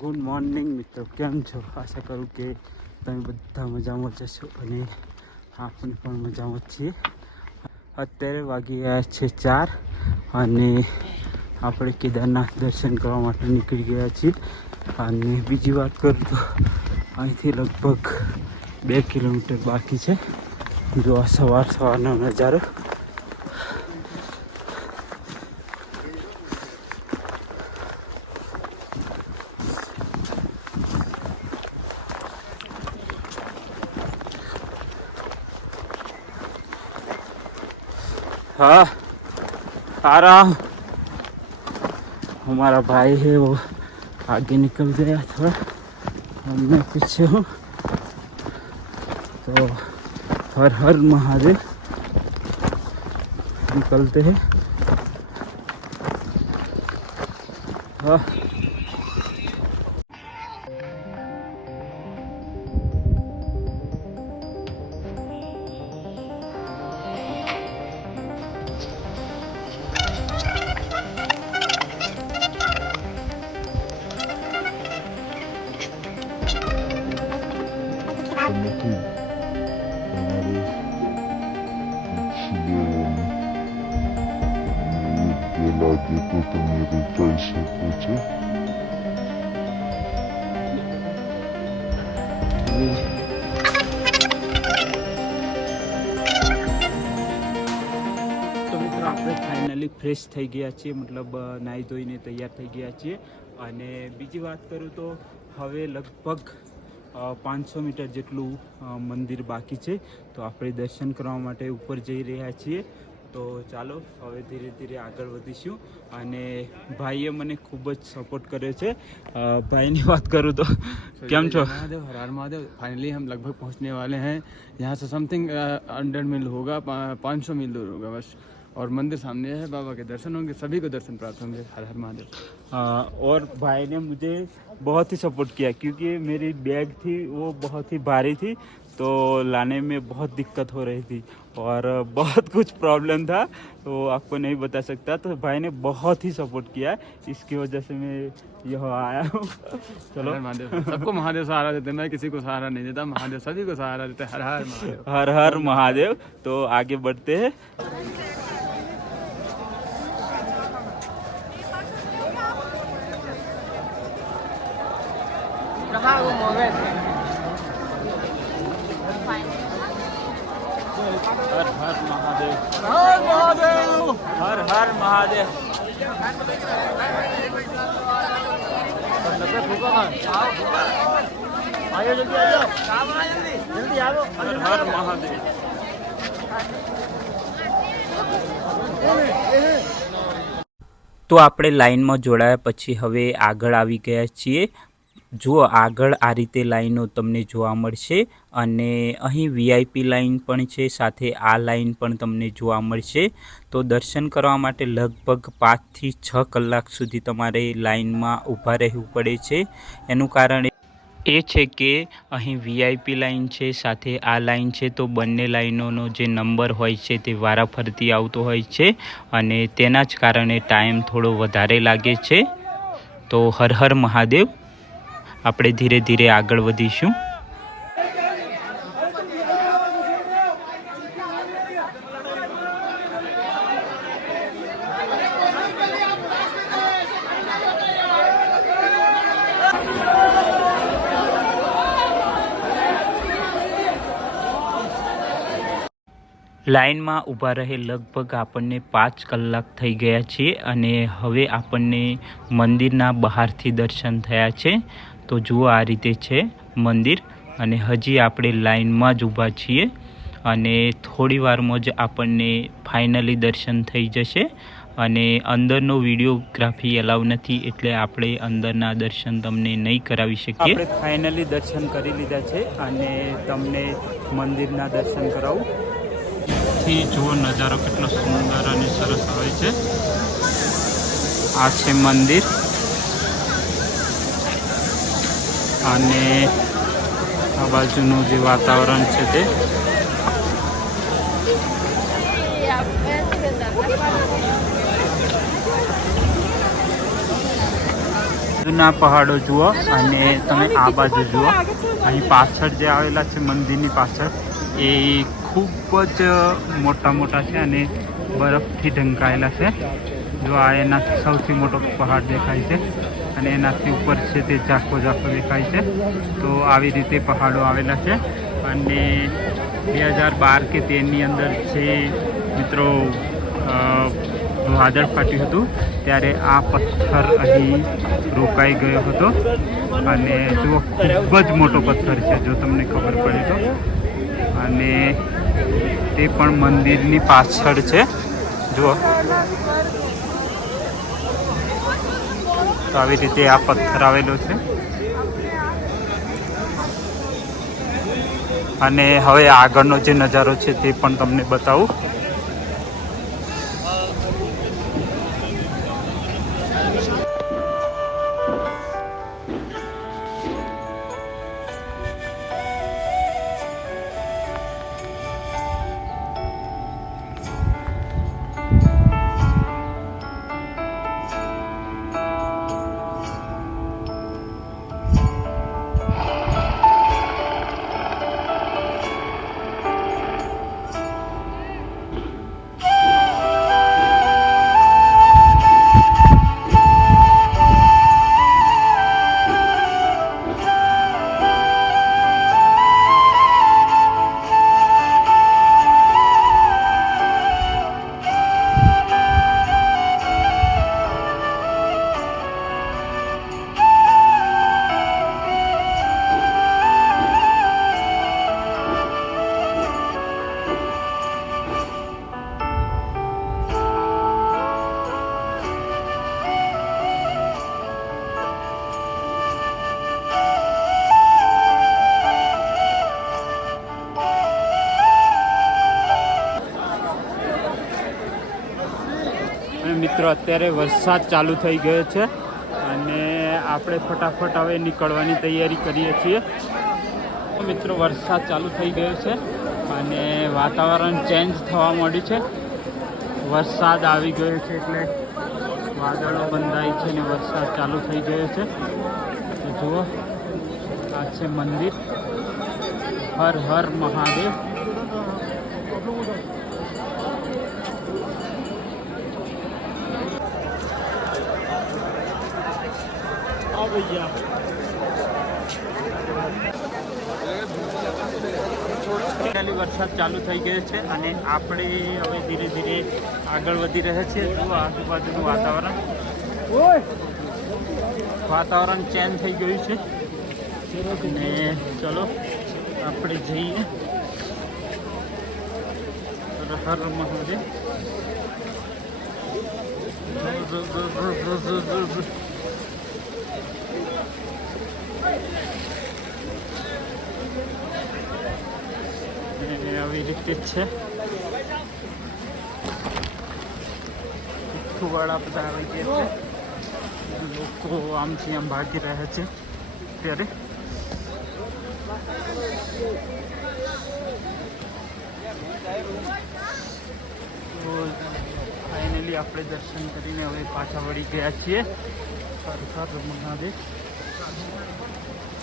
Good morning મિત્રો, કેમ છો? આશા કરું કે તમે બધા મજામાં જશો અને આપણે પણ મજામાં છીએ. અત્યારે વાગી ગયા છે 4 અને આપણે કેદારનાથ દર્શન કરવા માટે નીકળી ગયા છીએ. અને બીજી વાત કરું તો અહીંથી લગભગ 2 કિલોમીટર બાકી છે. જો આ સવારનો નજારો. हाँ आराम. हमारा भाई है वो आगे निकल गया थोड़ा, मैं पीछे हूँ. तो हर हर महादेव. निकलते हैं. हाँ લાગે તો તમે રોકાઈ શકો છો. તો મિત્રો આપણે ફાઇનલી ફ્રેશ થઈ ગયા છીએ, મતલબ નાહી ધોઈને તૈયાર થઈ ગયા છીએ. અને બીજી વાત કરું તો હવે લગભગ 500 મીટર જેટલું મંદિર બાકી છે. તો આપણે દર્શન કરવા માટે ઉપર જઈ રહ્યા છીએ. તો ચાલો હવે ધીરે ધીરે આગળ વધીશું. અને ભાઈએ મને ખૂબ જ સપોર્ટ કર્યો છે. ભાઈની વાત કરું તો કેમ છો? महादेव, हर हर महादेव. फाइनली हम लगभग पहुंचने वाले हैं. यहाँ से समथिंग 100 मील होगा, 500 मील दूर होगा बस. और मंदिर सामने है, बाबा के दर्शन होंगे, सभी को दर्शन प्राप्त होंगे. हर हर महादेव. और भाई ने मुझे बहुत ही सपोर्ट किया क्योंकि मेरी बैग थी वो बहुत ही भारी थी, तो लाने में बहुत दिक्कत हो रही थी और बहुत कुछ प्रॉब्लम था, तो आपको नहीं बता सकता. तो भाई ने बहुत ही सपोर्ट किया, इसकी वजह से मैं यहाँ आया हूँ. चलो, हर महादेव. सबको महादेव सहारा देते हैं, मैं किसी को सहारा नहीं देता. महादेव सभी को सहारा देते हैं. हर हर महादेव. हर हर महादेव. तो आगे बढ़ते हैं. हर हर महादेव. हर महादेव. हर हर महादेव. हर हर महादेव. તો આપણે લાઈનમાં જોડાયા પછી હવે આગળ આવી ગયા છીએ. જુઓ આગળ આ રીતે લાઈનો તમને જોવા મળશે અને અહીં વીઆઈપી લાઈન પણ છે, સાથે આ લાઈન પણ તમને જોવા મળશે. તો દર્શન કરવા માટે લગભગ 5 થી 6 કલાક સુધી તમારે લાઈનમાં ઊભા રહેવું પડે છે. એનું કારણ એ છે કે અહીં વીઆઈપી લાઈન છે, સાથે આ લાઈન છે, તો બંને લાઈનોનો જે નંબર હોય છે તે વારાફરતી આવતો હોય છે અને તેના જ કારણે ટાઈમ થોડો વધારે લાગે છે. તો હર હર મહાદેવ. આપણે ધીરે ધીરે આગળ વધીશું. લાઈનમાં ઊભા રહે લગભગ આપણને 5 કલાક થઈ ગયા છે અને હવે આપણને મંદિરના બહારથી દર્શન થયા છે. તો જુઓ આ રીતે છે મંદિર અને હજી આપણે લાઈનમાં જ ઊભા છીએ અને થોડી વારમાં જ આપણને ફાઇનલી દર્શન થઈ જશે. અને અંદરનો વિડીયોગ્રાફી અલાઉ નથી, એટલે આપણે અંદરના દર્શન તમને નહીં કરાવી શકીએ. આપણે ફાઇનલી દર્શન કરી લીધા છે અને તમને મંદિરના દર્શન કરાવું. થી જુઓ નજારો કેટલો સુંદર અને સરસ હોય છે. આ છે મંદિર અને આ બાજુનું જે વાતાવરણ છે તે જૂના પહાડો જુઓ અને તમે આ બાજુ જુઓ. અહીં પાછળ જે આવેલા છે મંદિરની પાછળ એ ખૂબ જ મોટા મોટા છે અને બરફથી ઢંકાયેલા છે. જો આ એનાથી સૌથી મોટો પહાડ દેખાય છે અને એનાથી ઉપર છે તે ઝાંખો ઝાંખો દેખાય છે. તો આવી રીતે પહાડો આવેલા છે અને 2012 કે 13ની અંદર છે મિત્રો વાદળ ફાટ્યું હતું ત્યારે આ પથ્થર અહીં રોકાઈ ગયો હતો અને જુઓ ખૂબ જ મોટો પથ્થર છે જો તમને ખબર પડે તો. અને તે પણ મંદિરની પાછળ છે જુઓ. તો આવી રીતે આ પથ્થર આવેલો છે અને હવે આગળનો જે નજારો છે તે પણ તમને બતાવું. મિત્રો અત્યારે વરસાદ ચાલુ થઈ ગયો છે અને આપણે ફટાફટ હવે નીકળવાની તૈયારી કરીએ છીએ. મિત્રો વરસાદ ચાલુ થઈ ગયો છે અને વાતાવરણ ચેન્જ થવા માંડ્યું છે. વરસાદ આવી ગયો છે એટલે વાદળો બંધાય છે અને વરસાદ ચાલુ થઈ ગયો છે. તો જુઓ આ છે મંદિર. હર હર મહાદેવ. વરસાદ ચાલુ થઈ ગયો છે અને આપણે હવે ધીરે ધીરે આગળ વધી રહ્યા છીએ. જુઓ આજુબાજુનું વાતાવરણ ચેન્જ થઈ ગયું છે અને ચલો આપણે જઈએ. હર મહાદેવ. આવી રીતે જ છે. વાળા બધા આવી ગયા છે. લોકો આમથી આમ ભાગી રહ્યા છે ત્યારે. તો ફાઇનલી આપણે દર્શન કરીને હવે પાછા વળી ગયા છીએ. હર હર મહાદેવ.